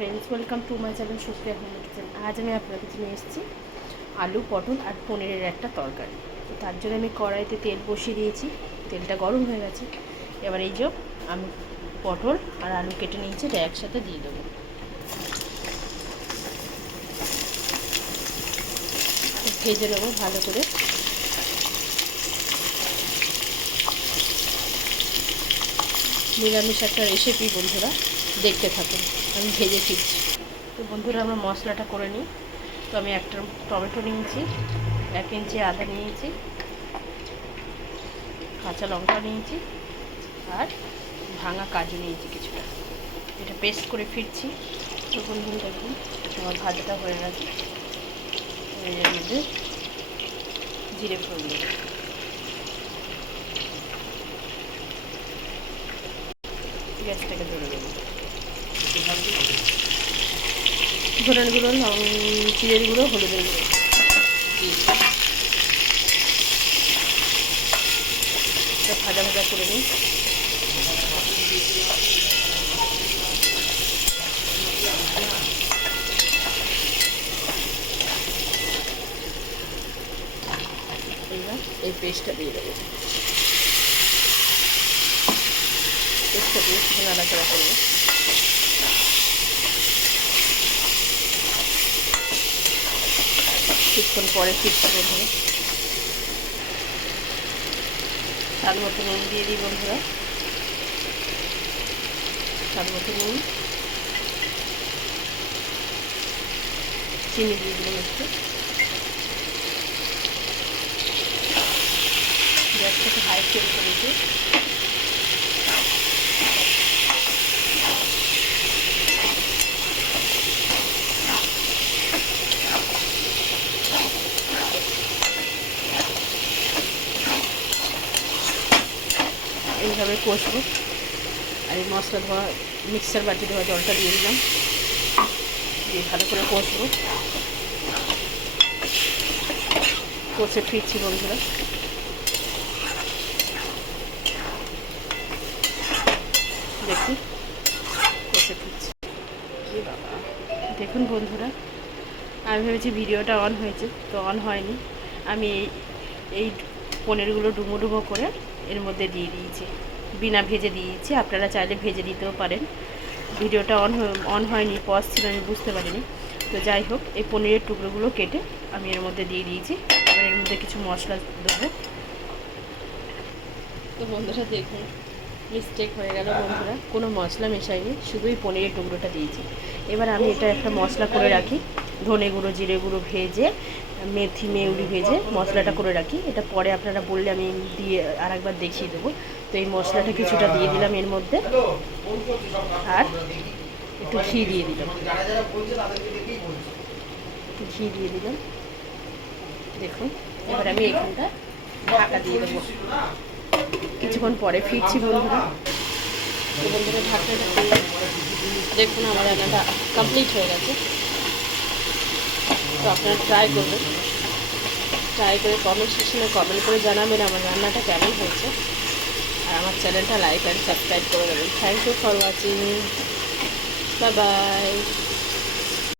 Friends, welcome to my channel Supriya home kitchen. আজ আমি আপনাদের জন্য এসেছি আলু পটল আর পনিরের একটা তরকারি। তো তার জন্য আমি কড়াইতে তেল বসিয়ে দিয়েছি, তেলটা গরম হয়ে গেছে। এবার এই যে আমি পটল আর আলু কেটে নিয়েছি, এটা একসাথে দিয়ে দেবো। ভেজে নেবো ভালো করে। নিরামিষ একটা রেসিপি বন্ধুরা, দেখতে থাকুন, আমি ভেজে ফিরছি। তো বন্ধুরা আমরা মশলাটা করে নিই। তো আমি একটা টমেটো নিয়েছি, 1 ইঞ্চি আদা নিয়েছি, কাঁচা লঙ্কা নিয়েছি আর ভাঙা কাজু নিয়েছি কিছুটা। এটা পেস্ট করে ফিরছি। তো বন্ধুরা দেখুন আমার ভাজাটা হয়ে গেছে। এর মধ্যে জিরে ফোড়ন দেবো। গ্যাসটাকে ধরে দেবো। ধরেন গুঁড়ো, জিরের গুঁড়ো, হলুদের গুঁড়ো ভাজা ভাজা করে নিই। এইবার এই পেস্টটা দিয়ে দেবো। পেস্টটা দিয়ে নাড়াচাড়া করবো। কিছুক্ষণ পরে ফিরছি বন্ধুরা। স্বাদ মতো নুন দিয়ে দিই বন্ধুরা, স্বাদ মতো নুন, চিনি দিয়ে দিলাম একটু। গ্যাসটাকে হাই ফ্লেম করেছি। এইভাবে কষবো। আর এই মশলা ধোয়া মিক্সার বাটি ধোয়া জলটা দিয়ে দিলাম, দিয়ে ভালো করে কষবো। কষে ফিরছি বন্ধুরা। দেখুন কষে ফিরছি। দেখুন বন্ধুরা, আমি ভেবেছি ভিডিওটা অন হয়েছে, তো অন হয়নি। আমি এই পনিরগুলো ডুমো ডুমো করে এর মধ্যে দিয়ে দিয়েছি, বিনা ভেজে দিয়েছি। আপনারা চাইলে ভেজে দিতেও পারেন। ভিডিওটা অন হয়নি, পজ ছিল, আমি বুঝতে পারিনি। তো যাই হোক, এই পনিরের টুকরোগুলো কেটে আমি এর মধ্যে দিয়ে দিয়েছি। এবার এর মধ্যে কিছু মশলা দেবো। তো বন্ধুরা দেখুন, মিস্টেক হয়ে গেল বন্ধুরা, কোনো মশলা মেশাইনি, শুধুই পনিরের টুকরোটা দিয়েছি। এবার আমি এটা একটা মশলা করে রাখি, ধনে গুঁড়ো, জিরে গুঁড়ো ভেজে, মেথি মেউরি ভেজে মশলাটা করে রাখি। এটা পরে আপনারা বললে আমি দিয়ে আর একবার দেখিয়ে দেবো। তো এই মশলাটা কিছুটা দিয়ে দিলাম এর মধ্যে, আর একটু ঘি দিয়ে দিলাম। একটু ঘি দিয়ে দিলাম। দেখুন এবার আমি এখানটা ঢাকা দিয়ে দেবো। কিছুক্ষণ পরে ফিরছি বন্ধুরা। তো বন্ধুরা ঢাকনাটা দিয়ে দেখুন আমার রান্নাটা কমপ্লিট হয়ে গেছে। তো আপনারা ট্রাই করবেন, ট্রাই করে কমেন্ট সেকশনে কমেন্ট করে জানাবেন আমার রান্নাটা কেমন হয়েছে। আর আমার চ্যানেলটা লাইক অ্যান্ড সাবস্ক্রাইব করে দেবেন। Thank you for watching. Bye by.